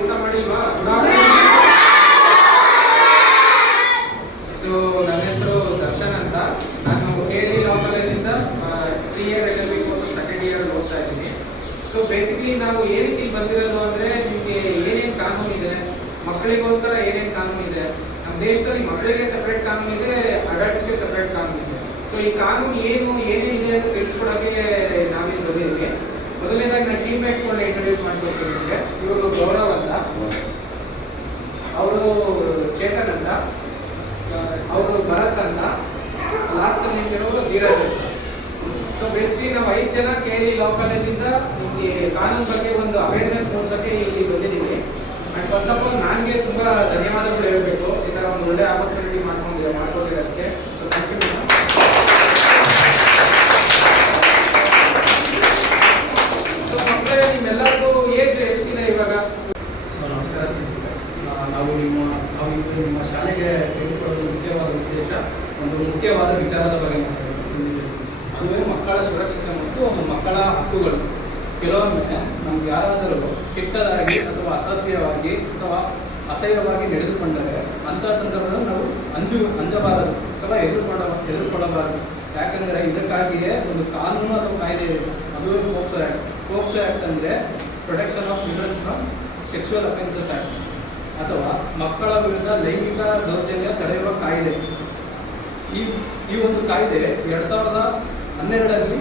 ಊಟ ಮಾಡಿಲ್ವಾ? ಸೊ ನನ್ನ ಹೆಸರು ದರ್ಶನ್ ಅಂತ. ನಾನು KLE ಲಾ ಕಾಲೇಜಿಂದ 3 year LLB course second year ಓದ್ತಾ ಇದ್ದೀನಿ. ಸೊ ಬೇಸಿಕಲಿ ನಾವು ಏನಕ್ಕೆ ಬಂದಿರೋದು ಅಂದರೆ, ನಿಮಗೆ ಏನೇನು ಕಾನೂನು ಇದೆ, ಮಕ್ಕಳಿಗೋಸ್ಕರ ಏನೇನು ಕಾನೂನು ಇದೆ, ನಮ್ಮ ದೇಶದಲ್ಲಿ ಮಕ್ಕಳಿಗೆ ಸಪ್ರೇಟ್ ಕಾನೂನು ಇದೆ, ಅಡಲ್ಟ್ಸ್ಗೆ ಸಪ್ರೇಟ್ ಕಾನೂನು ಇದೆ. ಸೊ ಈ ಕಾನೂನು ಏನೇನಿದೆ ಅಂತ ತಿಳಿಸ್ಕೊಡೋಕ್ಕೆ ನಾವಿಲ್ಲಿ ಬಂದಿದ್ದೀವಿ. ಮೊದಲನೇದಾಗಿ ನಾನು ಟೀಮ್ ಮೇಟ್ಸ್ಗಳನ್ನ ಇಂಟ್ರೊಡ್ಯೂಸ್ ಮಾಡ್ಕೊಡ್ತೀನಿ ನಿಮಗೆ. ಇವರು ಗೌರವ್ ಅಂತ, ಅವರು ಚೇತನ್ ಅಂತ, ಅವರು ಭರತ್ ಅಂತ, ಲಾಸ್ಟ್ ಅಲ್ಲಿ ನಿಂತಿರೋರು ಧೀರಜ್ ಅಂತ. ಸೊ ಬೇಸಿಕಲಿ ನಾವು 5 ಜನ KLE ಲಾ ಕಾಲೇಜಿಂದ ನಿಮಗೆ ಕಾನೂನು ಬಗ್ಗೆ ಒಂದು ಅವೇರ್ನೆಸ್ ಮೂಡಿಸೋಕ್ಕೆ ಇಲ್ಲಿ ಬಂದಿದ್ದೀವಿ. ಆ್ಯಂಡ್ ಫಸ್ಟ್ ಆಫ್ ಆಲ್ ನನಗೆ ತುಂಬ ಧನ್ಯವಾದಗಳು ಹೇಳಬೇಕು, ಈ ಥರ ಒಂದು ಒಳ್ಳೆ ಆಪರ್ಚುನಿಟಿ ಮಾಡ್ಕೊಂಡಿರೋದಕ್ಕೆ. So thank you. ಸೊ ಮಕ್ಕಳೇ, ನಿಮ್ಮೆಲ್ಲರಿಗೂ ಏಜ್ ಎಷ್ಟಿದೆ ಇವಾಗ? ಸೊ ನಮಸ್ಕಾರ ಸ್ನೇಹಿತರೆ, ನಾವು ಇವತ್ತು ನಿಮ್ಮ ಶಾಲೆಗೆ ತೆಗೆದುಕೊಳ್ಳಲು ಮುಖ್ಯವಾದ ಉದ್ದೇಶ ಒಂದು ಮುಖ್ಯವಾದ ವಿಚಾರದ ಬಗ್ಗೆ ಮಾತಾಡೋದು. ಅದುವೇ ಮಕ್ಕಳ ಸುರಕ್ಷತೆ ಮತ್ತು ಮಕ್ಕಳ ಹಕ್ಕುಗಳು. ಕೆಲವೊಮ್ಮೆ ನಮ್ಗೆ ಯಾರಾದರೂ ಕೆಟ್ಟದಾಗಿ ಅಥವಾ ಅಸಭ್ಯವಾಗಿ ಅಥವಾ ಅಸಹ್ಯವಾಗಿ ನಡೆದುಕೊಂಡರೆ ಅಂಥ ಸಂದರ್ಭದಲ್ಲಿ ನಾವು ಅಂಜಬಾರದು ಅಥವಾ ಎದುರುಕೊಳ್ಳಬಾರದು. ಯಾಕಂದರೆ ಇದಕ್ಕಾಗಿಯೇ ಒಂದು ಕಾನೂನು ಅಥವಾ ಕಾಯ್ದೆ ಇದೆ, ಅದುವೇ ಪೋಕ್ಸೋ ಆ್ಯಕ್ಟ್. ಪೋಕ್ಸೋ ಆ್ಯಕ್ಟ್ ಅಂದರೆ protection of children from sexual offences act, ಅಥವಾ ಮಕ್ಕಳ ವಿರುದ್ಧ ಲೈಂಗಿಕ ದೌರ್ಜನ್ಯ ತಡೆಯುವ ಕಾಯ್ದೆ. ಈ ಒಂದು ಕಾಯ್ದೆ 2012ರಲ್ಲಿ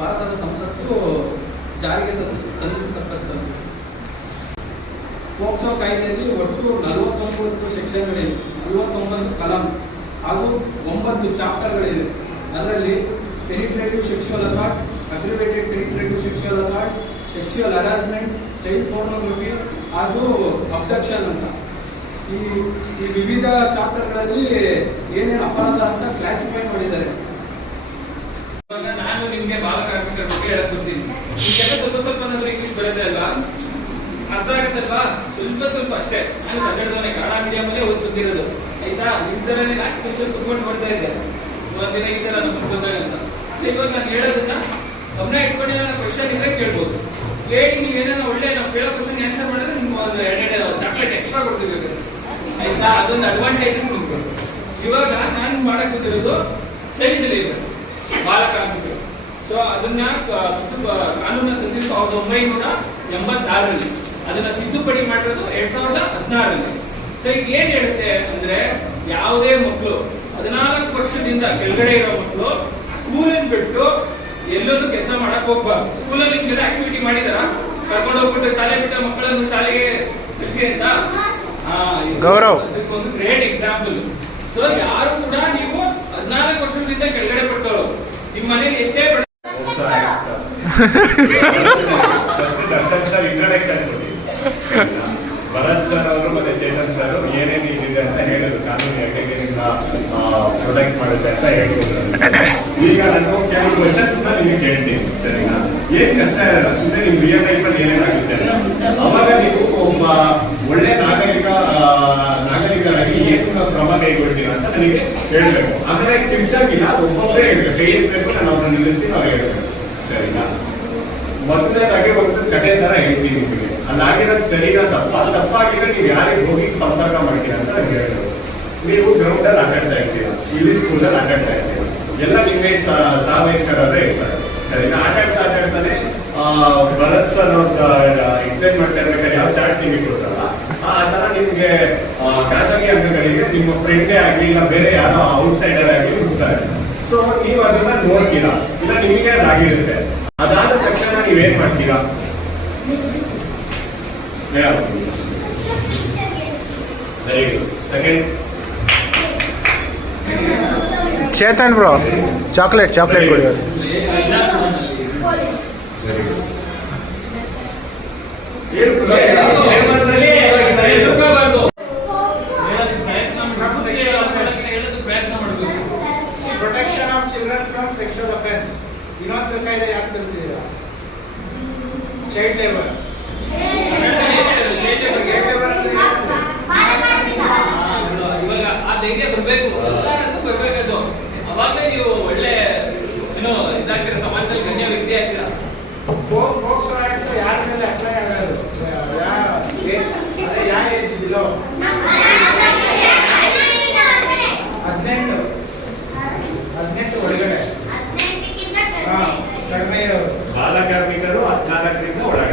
ಭಾರತದ ಸಂಸತ್ತು ಜಾರಿಗೆ ತಂದಿರತಕ್ಕಂಥದ್ದು. ಪೋಕ್ಸೋ ಕಾಯ್ದೆಯಲ್ಲಿ ಒಟ್ಟು 49 ಸೆಕ್ಷನ್ಗಳಿವೆ, 49 ಕಲಂ ಹಾಗೂ 9 ಚಾಪ್ಟರ್ಗಳಿವೆ. ಅದರಲ್ಲಿ penetrative sexual assault, aggravated penetrative sexual assault, sexual harassment, child pornography ಹಾಗೂ ಅಬ್ಡಕ್ಷನ್ ಅಂತ ಈ ವಿವಿಧ ಚಾಪ್ಟರ್ಗಳಲ್ಲಿ ಏನೇನು ಅಪರಾಧ ಅಂತ ಕ್ಲಾಸಿಫೈ ಮಾಡಿದ್ದಾರೆ. ನಾನು ನಿಮಗೆ ಬಾಲಕಾರ್ಮಿಕರ ಬಗ್ಗೆ ಹೇಳಕ್ ಬರ್ತೀನಿ. ಈಗೆಲ್ಲ ಸ್ವಲ್ಪ ಇಂಗ್ಲಿಷ್ ಬರುತ್ತೆ ಅಲ್ವಾ, ಅರ್ಥ ಆಗತ್ತಲ್ವಾ? ಸ್ವಲ್ಪ ಅಷ್ಟೇ. ನಾನು ಕನ್ನಡದವನೇ, ಕನ್ನಡ ಮೀಡಿಯಮಲ್ಲೇ ಓದಿ ಬಂದಿರೋದು, ಆಯ್ತಾ? ನಿಮ್ದರೇ ಲಾಸ್ಟ್ ಕ್ವಶನ್ ಕುತ್ಕೊಂಡು ಬರ್ತಾ ಇದ್ದೆ ಒಂದಿನ ಈ ತರ ನಮ್ಗೆ ಗೊತ್ತಾಗಂತ. ಇವಾಗ ನಾನು ಹೇಳೋದನ್ನ ಗಮನ ಇಟ್ಕೊಂಡು ಏನಾರ ಕ್ವಶನ್ ಇದ್ರೆ ಕೇಳ್ಬೋದು. ಕೇಳಿ ನೀವೇನ ಒಳ್ಳೆ ನಾವು ಕೇಳೋ ಕ್ವಶನ್ ಆನ್ಸರ್ ಮಾಡಿದ್ರೆ ನಿಮ್ಗೆ ಒಂದು 2 ಚಾಕ್ಲೇಟ್ ಎಕ್ಸ್ಟ್ರಾ ಕೊಡ್ತೀವಿ, ಆಯ್ತಾ? ಅದೊಂದು ಅಡ್ವಾಂಟೇಜ್ ನಿಮ್ಗೆ. ಇವಾಗ ನಾನು ಮಾಡಕ್ ಗೊತ್ತಿರೋದು ಚೈಲ್ಡ್ ಲೇಬರ್, ಬಾಲಕಾರ್ಮಿಕರು. ಸೊ ಅದನ್ನ ಕಾನೂನ ತಂದಿದ್ದು 1986ರಲ್ಲಿ, ಅದನ್ನ ತಿದ್ದುಪಡಿ ಮಾಡಿರೋದು 2016ರಲ್ಲಿ. ಸೊ ಈಗ ಏನ್ ಹೇಳುತ್ತೆ ಅಂದ್ರೆ, ಯಾವುದೇ ಮಕ್ಕಳು 14 ವರ್ಷದಿಂದ ಕೆಳಗಡೆ ಇರೋ ಮಕ್ಕಳು ಸ್ಕೂಲಲ್ಲಿ ಬಿಟ್ಟು ಎಲ್ಲೊಂದು ಕೆಲಸ ಮಾಡಕ್ ಹೋಗ್ಬಾರ್ದು. ಸ್ಕೂಲಲ್ಲಿ ಹಿಂಗೆಲ್ಲ ಆಕ್ಟಿವಿಟಿ ಮಾಡಿದಾರ, ಕರ್ಕೊಂಡು ಹೋಗ್ಬಿಟ್ಟು ಶಾಲೆ ಬಿಟ್ಟ ಮಕ್ಕಳನ್ನು ಶಾಲೆಗೆ ಕಳಿಸಿ ಅಂತ. ಗೌರವ್ ಅದಕ್ಕೊಂದು ಗ್ರೇಟ್ ಎಕ್ಸಾಂಪಲ್. ಸೊ ಯಾರು ಕೂಡ ನೀವು 14 ವರ್ಷದಿಂದ ಕೆಳಗಡೆ ಪಡ್ಕೊಳ್ಳೋ, ನಿಮ್ಮ ಮನೇಲಿ ಎಷ್ಟೇ ಭರತ್ ಸರ್ ಅವರು ಮತ್ತೆ ಚೇತನ್ ಸರ್ ಏನೇನು ಇದಿದೆ ಅಂತ ಹೇಳಿದ್ರು, ಕಾನೂನು ಯಾಕೆ ನಿಮ್ನ ಪ್ರೊಟೆಕ್ಟ್ ಮಾಡುತ್ತೆ ಅಂತ ಹೇಳ್ಬೋದು. ಈಗ ನಾನು ಕೆಲವು ಕ್ವಶನ್ಸ್ ನಿಮಗೆ ಕೇಳ್ತೀನಿ, ಸರಿನಾ? ಏನ್ ಕಷ್ಟ ಇರಲ್ಲ, ಸುಮ್ಮನೆ ನಿಮ್ ರಿಯಲ್ ಲೈಫ್ ಅಲ್ಲಿ ಏನೇನಾಗುತ್ತೆ ಅವಾಗ ನೀವು ಒಬ್ಬ ಒಳ್ಳೆ ನಾಗರಿಕರಾಗಿ ಏನು ಕ್ರಮ ಕೈಗೊಳ್ತೀರ ಅಂತ ನನಗೆ ಹೇಳ್ಬೇಕು. ಆಮೇಲೆ ಕಿಂಚಾಗಿಲ್ಲ, ಒಬ್ಬೊಬ್ಬರೇ ಹೇಳ್ಬೇಕು, ಕೈ ಇರ್ಬೇಕು, ನಾನು ಅವ್ರನ್ನ ನಿಲ್ಲಿಸಿ ನಾವು ಹೇಳ್ಬೇಕು, ಸರಿನಾ? ಮೊದಲನೇದಾಗಿ ಒಂದು ಕಥೆ ತರ ಹೇಳ್ತೀನಿ ನಿಮಗೆ. ಅಲ್ಲಾಗಿರೋದು ಸರಿನಾ ತಪ್ಪಾಗಿದ್ರೆ ನೀವು ಯಾರಿಗೆ ಹೋಗಿ ಸಂಪರ್ಕ ಮಾಡ್ತೀರ ಅಂತ ನನಗೆ ಹೇಳೋದು. ನೀವು ಗ್ರೌಂಡ್ ಅಲ್ಲಿ ಆಟಾಡ್ತಾ ಇರ್ತೀರ, ಇಲ್ಲಿ ಸ್ಕೂಲಲ್ಲಿ ಆಟಾಡ್ತಾ ಇರ್ತೀರ, ಎಲ್ಲ ನಿಮಗೆ ಸಹವಯಸ್ಕರಾದ್ರೆ ಇರ್ತಾರೆ, ಸರಿನಾ? ಆಟಾಡ್ತಾನೆ ಭರತ್ ಸರ್ ಎಕ್ಸ್ಪ್ಲೇನ್ ಮಾಡ್ತಾ ಇರ್ಬೇಕಾದ್ರೆ ಯಾವ ಚಾರ್ಟ್ ನಿಮಗೆ ಕೊಡ್ತಾರಲ್ಲ, ಆ ತರ ನಿಮ್ಗೆ ಖಾಸಗಿ ಅಂಗಗಳಿಗೆ ನಿಮ್ಮ ಫ್ರೆಂಡೇ ಆಗ್ಲಿ ಇಲ್ಲ ಬೇರೆ ಯಾರೋ ಔಟ್ಸೈಡರ್ ಆಗಲಿ ಹೋಗ್ತಾರೆ. ಸೊ ನೀವು ಅದನ್ನ ನೋಡ್ತೀರಾ, ಇಲ್ಲ ನಿಮಗೆ ಅದಾಗಿರುತ್ತೆ. ಅದಾದ ತಕ್ಷಣ ನೀವೇನ್ ಮಾಡ್ತೀರಾ? Very good. Second Chetan bro, chocolate ಕೊಡಿ. Protection of children from sexual offence. ಇನ್ನೊಂದು ಕಾಯ್ದೆ ಯಾಕೆ ತರ್ತಿದ್ದೀರಾ? Child labour. ಇವಾಗ ಆ ಧೈರ್ಯ ಬರಬೇಕು, ಎಲ್ಲರಿಗೂ ಬರ್ಬೇಕದು. ಅವಾಗಲೇ ನೀವು ಒಳ್ಳೆ ಏನೋ ಇದಾಗ್ತೀರಾ, ಸಮಾಜದಲ್ಲಿ ಗಣ್ಯ ವ್ಯಕ್ತಿ ಆಗ್ತೀರಾ. ಪೋಕ್ಸೋ ಆಕ್ಟ್ ಯಾರ ಮೇಲೆ ಅಪ್ಲೈ ಆಗೋದು? 24ರಿಂದ ಒಳಗಡೆ